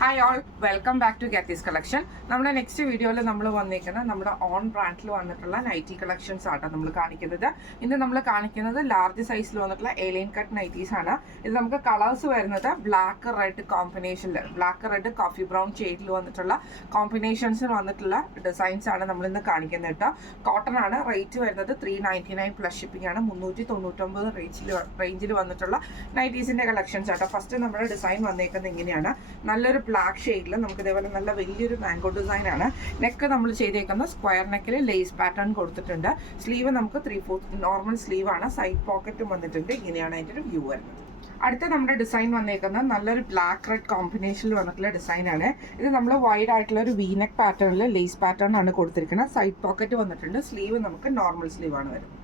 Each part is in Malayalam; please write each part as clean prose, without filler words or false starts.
Hi all, welcome back to Getty's collection. നമ്മുടെ നെക്സ്റ്റ് വീഡിയോയിൽ നമ്മൾ വന്നിരിക്കുന്നത് നമ്മുടെ ഓൺ ബ്രാൻഡിൽ വന്നിട്ടുള്ള നൈറ്റി കളക്ഷൻസ് ആട്ടോ നമ്മൾ കാണിക്കുന്നത്. ഇന്ന് നമ്മൾ കാണിക്കുന്നത് ലാർജ് സൈസിൽ വന്നിട്ടുള്ള എലൈൻ കട്ട് നൈറ്റീസ് ആണ്. ഇത് നമുക്ക് കളേഴ്സ് വരുന്നത് ബ്ലാക്ക് റെഡ് കോമ്പിനേഷനിൽ, ബ്ലാക്ക് റെഡ് കോഫി ബ്രൗൺ ഷെയ്ഡിൽ വന്നിട്ടുള്ള കോമ്പിനേഷൻസിൽ വന്നിട്ടുള്ള ഡിസൈൻസ് ആണ് നമ്മൾ ഇന്ന് കാണിക്കുന്നത് കേട്ടോ. കോട്ടൺ ആണ്. റേറ്റ് വരുന്നത് $399 പ്ലസ് ഷിപ്പിംഗ് ആണ്. 399 റേഞ്ചിൽ വന്നിട്ടുള്ള നൈറ്റീസിന്റെ കളക്ഷൻസ് ആട്ടോ. ഫസ്റ്റ് നമ്മുടെ ഡിസൈൻ വന്നേക്കുന്നത് ഇങ്ങനെയാണ്. നല്ലൊരു ബ്ലാക്ക് ഷെയ്ഡിൽ നമുക്ക് ഇതേപോലെ നല്ല വലിയൊരു മാംഗോ ഡിസൈൻ ആണ്. നെക്ക് നമ്മൾ ചെയ്തേക്കുന്ന സ്ക്വയർ നെക്കിൽ ലേസ് പാറ്റേൺ കൊടുത്തിട്ടുണ്ട്. സ്ലീവ് നമുക്ക് 3/4 നോർമൽ സ്ലീവ് ആണ്. സൈഡ് പോക്കറ്റും വന്നിട്ടുണ്ട്. ഇങ്ങനെയാണ് അതിൻ്റെ ഒരു വ്യൂ വരുന്നത്. അടുത്ത നമ്മുടെ ഡിസൈൻ വന്നേക്കുന്നത് നല്ലൊരു ബ്ലാക്ക് റെഡ് കോമ്പിനേഷനിൽ വന്നിട്ടുള്ള ഡിസൈൻ ആണ്. ഇത് നമ്മൾ വൈഡ് ആയിട്ടുള്ള ഒരു വീനെക്ക് പാറ്റേണിൽ ലേസ് പാറ്റേൺ ആണ് കൊടുത്തിരിക്കുന്നത്. സൈഡ് പോക്കറ്റ് വന്നിട്ടുണ്ട്. സ്ലീവ് നമുക്ക് നോർമൽ സ്ലീവ് ആണ് വരുന്നത്.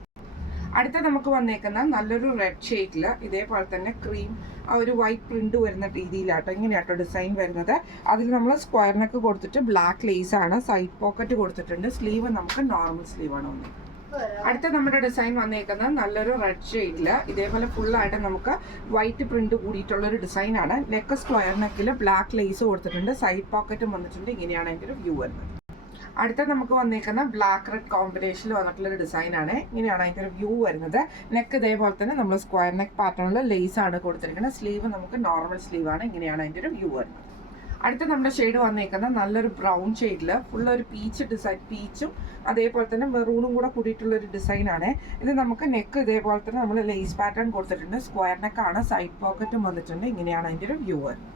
അടുത്ത നമുക്ക് വന്നേക്കുന്ന നല്ലൊരു റെഡ് ഷെയ്ഡിൽ ഇതേപോലെ തന്നെ ക്രീം ആ ഒരു വൈറ്റ് പ്രിന്റ് വരുന്ന രീതിയിലാട്ടോ ഇങ്ങനെയാട്ടോ ഡിസൈൻ വരുന്നത്. അതിൽ നമ്മൾ സ്ക്വയറിനൊക്കെ കൊടുത്തിട്ട് ബ്ലാക്ക് ലേസ് ആണ്. സൈഡ് പോക്കറ്റ് കൊടുത്തിട്ടുണ്ട്. സ്ലീവ് നമുക്ക് നോർമൽ സ്ലീവ് ആണ് വന്നത്. അടുത്ത നമ്മുടെ ഡിസൈൻ വന്നേക്കുന്നത് നല്ലൊരു റെഡ് ഷെയ്ഡിൽ ഇതേപോലെ ഫുള്ളായിട്ട് നമുക്ക് വൈറ്റ് പ്രിന്റ് കൂടിയിട്ടുള്ള ഒരു ഡിസൈൻ ആണ്. നെക്ക് സ്ക്വയർ നെക്കിൽ ബ്ലാക്ക് ലേസ് കൊടുത്തിട്ടുണ്ട്. സൈഡ് പോക്കറ്റും വന്നിട്ടുണ്ട്. ഇങ്ങനെയാണ് അതിൻ്റെ ഒരു വ്യൂ വരുന്നത്. അടുത്ത നമുക്ക് വന്നേക്കുന്ന ബ്ലാക്ക് റെഡ് കോമ്പിനേഷനിൽ വന്നിട്ടുള്ള ഒരു ഡിസൈൻ ആണ്. ഇങ്ങനെയാണ് അതിൻ്റെ ഒരു വ്യൂ വരുന്നത്. നെക്ക് ഇതേപോലെ തന്നെ നമ്മൾ സ്ക്വയർ നെക്ക് പാറ്റേണിൽ ലേസ് ആണ് കൊടുത്തിരിക്കുന്നത്. സ്ലീവ് നമുക്ക് നോർമൽ സ്ലീവ് ആണ്. ഇങ്ങനെയാണ് അതിൻ്റെ ഒരു വ്യൂ വരുന്നത്. അടുത്ത നമ്മുടെ ഷെയ്ഡ് വന്നേക്കുന്നത് നല്ലൊരു ബ്രൗൺ ഷെയ്ഡിൽ ഫുൾ ഒരു പീച്ച് ഡിസൈൻ, പീച്ചും അതേപോലെ തന്നെ മെറൂണും കൂടെ കൂടിയിട്ടുള്ള ഒരു ഡിസൈൻ ആണ്. ഇത് നമുക്ക് നെക്ക് ഇതേപോലെ തന്നെ നമ്മൾ ലേസ് പാറ്റേൺ കൊടുത്തിട്ടുണ്ട്. സ്ക്വയർ നെക്കാണ്. സൈഡ് പോക്കറ്റും വന്നിട്ടുണ്ട്. ഇങ്ങനെയാണ് അതിൻ്റെ ഒരു വ്യൂ വരുന്നത്.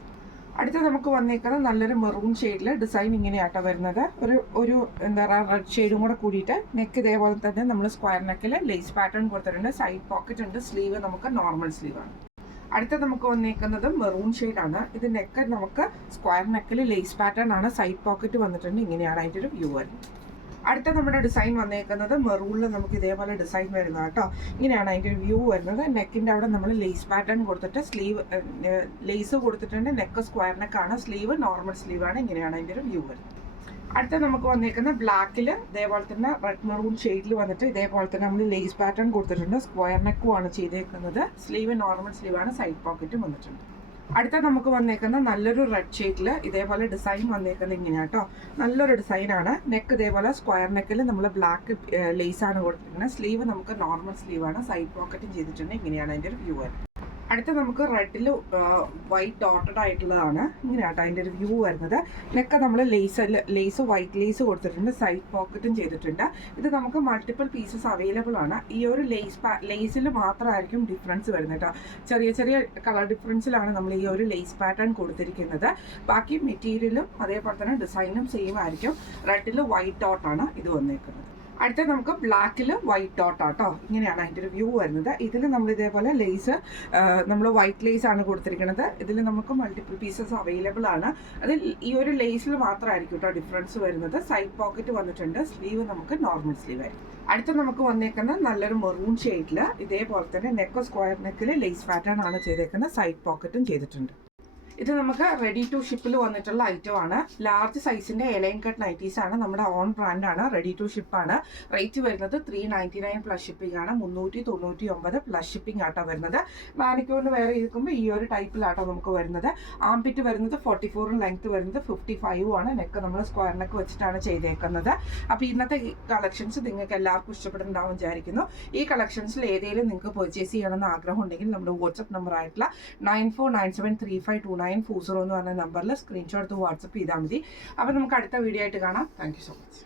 അടുത്ത നമുക്ക് വന്നേക്കുന്നത് നല്ലൊരു മെറൂൺ ഷെയ്ഡിൽ ഡിസൈൻ ഇങ്ങനെയാട്ടോ വരുന്നത്. ഒരു എന്താ പറയുക റെഡ് ഷെയ്ഡും കൂടെ കൂടിയിട്ട് നെക്ക് ഇതേപോലെ തന്നെ നമ്മൾ സ്ക്വയർ നെക്കിൽ ലേസ് പാറ്റേൺ കൊടുത്തിട്ടുണ്ട്. സൈഡ് പോക്കറ്റ് ഉണ്ട്. സ്ലീവ് നമുക്ക് നോർമൽ സ്ലീവ് ആണ്. അടുത്ത നമുക്ക് വന്നേക്കുന്നത് മെറൂൺ ഷെയ്ഡാണ്. ഇത് നെക്ക് നമുക്ക് സ്ക്വയർ നെക്കിൽ ലേസ് പാറ്റേൺ ആണ്. സൈഡ് പോക്കറ്റ് വന്നിട്ടുണ്ട്. ഇങ്ങനെയാണ് അതിൻ്റെ ഒരു വ്യൂ വരുന്നത്. അടുത്ത നമ്മുടെ ഡിസൈൻ വന്നേക്കുന്നത് മെറൂണിൽ നമുക്ക് ഇതേപോലെ ഡിസൈൻ വരുന്നത് കേട്ടോ. ഇങ്ങനെയാണ് അതിൻ്റെ ഒരു വ്യൂ വരുന്നത്. നെക്കിൻ്റെ അവിടെ നമ്മൾ ലേസ് പാറ്റേൺ കൊടുത്തിട്ട് സ്ലീവ് ലേസ് കൊടുത്തിട്ടുണ്ട്. നെക്ക് സ്ക്വയർ നെക്കാണ്. സ്ലീവ് നോർമൽ സ്ലീവ് ആണ്. ഇങ്ങനെയാണ് അതിൻ്റെ ഒരു വ്യൂ വരുന്നത്. അടുത്ത നമുക്ക് വന്നേക്കുന്ന ബ്ലാക്കിൽ ഇതേപോലെ തന്നെ റെഡ് മെറൂൺ ഷെയ്ഡിൽ വന്നിട്ട് ഇതേപോലെ തന്നെ നമ്മൾ ലേസ് പാറ്റേൺ കൊടുത്തിട്ടുണ്ട്. സ്ക്വയർ നെക്കുമാണ് ചെയ്തേക്കുന്നത്. സ്ലീവ് നോർമൽ സ്ലീവ് ആണ്. സൈഡ് പോക്കറ്റും വന്നിട്ടുണ്ട്. അടുത്ത നമുക്ക് വന്നേക്കുന്ന നല്ലൊരു റെഡ് ഷെയ്ഡിൽ ഇതേപോലെ ഡിസൈൻ വന്നേക്കുന്നത് ഇങ്ങനെയാണ് കേട്ടോ. നല്ലൊരു ഡിസൈനാണ്. നെക്ക് ഇതേപോലെ സ്ക്വയർ നെക്കിൽ നമ്മൾ ബ്ലാക്ക് ലേസ് ആണ് കൊടുത്തിരിക്കുന്നത്. സ്ലീവ് നമുക്ക് നോർമൽ സ്ലീവ് ആണ്. സൈഡ് പോക്കറ്റും ചെയ്തിട്ടുണ്ട്. ഇങ്ങനെയാണ് അതിൻ്റെ ഒരു വ്യൂ വരുന്നത്. അടുത്ത നമുക്ക് റെഡിൽ വൈറ്റ് ഡോട്ടഡ് ആയിട്ടുള്ളതാണ്. ഇങ്ങനെയാട്ടോ അതിൻ്റെ ഒരു വ്യൂ വരുന്നത്. നെക്ക് നമ്മൾ ലേസ് വൈറ്റ് ലേസ് കൊടുത്തിട്ടുണ്ട്. സൈഡ് പോക്കറ്റും ചെയ്തിട്ടുണ്ട്. ഇത് നമുക്ക് മൾട്ടിപ്പിൾ പീസസ് അവൈലബിൾ ആണ്. ഈ ഒരു ലേസിൽ മാത്രമായിരിക്കും ഡിഫറൻസ് വരുന്നത് കേട്ടോ. ചെറിയ ചെറിയ കളർ ഡിഫറൻസിലാണ് നമ്മൾ ഈ ഒരു ലേസ് പാറ്റേൺ കൊടുത്തിരിക്കുന്നത്. ബാക്കി മെറ്റീരിയലും അതേപോലെ തന്നെ ഡിസൈനും സെയിം ആയിരിക്കും. റെഡിൽ വൈറ്റ് ഡോട്ടാണ് ഇത് വന്നേക്കുന്നത്. അടുത്ത നമുക്ക് ബ്ലാക്കിൽ വൈറ്റ് ഡോട്ട് ആട്ടോ. ഇങ്ങനെയാണ് അതിൻ്റെ ഒരു വ്യൂ വരുന്നത്. ഇതിൽ നമ്മൾ ഇതേപോലെ ലേസ് നമ്മൾ വൈറ്റ് ലേസ് ആണ് കൊടുത്തിരിക്കുന്നത്. ഇതിൽ നമുക്ക് മൾട്ടിപ്പിൾ പീസസ് അവൈലബിൾ ആണ്. അതിൽ ഈ ഒരു ലേസിൽ മാത്രമായിരിക്കും കേട്ടോ ഡിഫറൻസ് വരുന്നത്. സൈഡ് പോക്കറ്റ് വന്നിട്ടുണ്ട്. സ്ലീവ് നമുക്ക് നോർമൽ സ്ലീവ് ആയിരിക്കും. അടുത്ത നമുക്ക് വന്നേക്കുന്നത് നല്ലൊരു മെറൂൺ ഷെയ്ഡിൽ ഇതേപോലെ തന്നെ നെക്ക് സ്ക്വയർ നെക്കിൽ ലേസ് പാറ്റേൺ ആണ് ചെയ്തേക്കുന്നത്. സൈഡ് പോക്കറ്റും ചെയ്തിട്ടുണ്ട്. ഇത് നമുക്ക് റെഡി ടു ഷിപ്പിൽ വന്നിട്ടുള്ള ഐറ്റം ആണ്. ലാർജ് സൈസിന്റെ എലൈൻ കട്ട് നൈറ്റീസ് ആണ്. നമ്മുടെ ഓൺ ബ്രാൻഡ് ആണ്. റെഡി ടു ഷിപ്പ് ആണ്. റേറ്റ് വരുന്നത് $399 പ്ലസ് ഷിപ്പിംഗ് ആണ്. 399 പ്ലസ് ഷിപ്പിംഗ് ആട്ടോ വരുന്നത്. മാനിക്യൂറിന് വേറെ ഇരിക്കുമ്പോൾ ഈ ഒരു ടൈപ്പിലാട്ടോ നമുക്ക് വരുന്നത്. ആംപിറ്റ് വരുന്നത് 44, ലെങ്ത് വരുന്നത് 55 ആണ്. നെക്ക് നമ്മൾ സ്ക്വയർ നെക്ക് വെച്ചിട്ടാണ് ചെയ്തേക്കുന്നത്. അപ്പോൾ ഇന്നത്തെ കളക്ഷൻസ് നിങ്ങൾക്ക് എല്ലാവർക്കും ഇഷ്ടപ്പെടുന്നുണ്ടാവും വിചാരിക്കുന്നു. ഈ കളക്ഷൻസിൽ ഏതെങ്കിലും നിങ്ങൾക്ക് പർച്ചേസ് ചെയ്യണമെന്ന് ആഗ്രഹം ഉണ്ടെങ്കിൽ നമ്മുടെ വാട്സ്ആപ്പ് നമ്പർ ആയിട്ടുള്ള 9497352940 എന്ന് പറഞ്ഞ നമ്പറിൽ സ്ക്രീൻഷോട്ട് വാട്സപ്പ് ചെയ്താൽ മതി. അപ്പോൾ നമുക്ക് അടുത്ത വീഡിയോ ആയിട്ട് കാണാം. Thank you so much.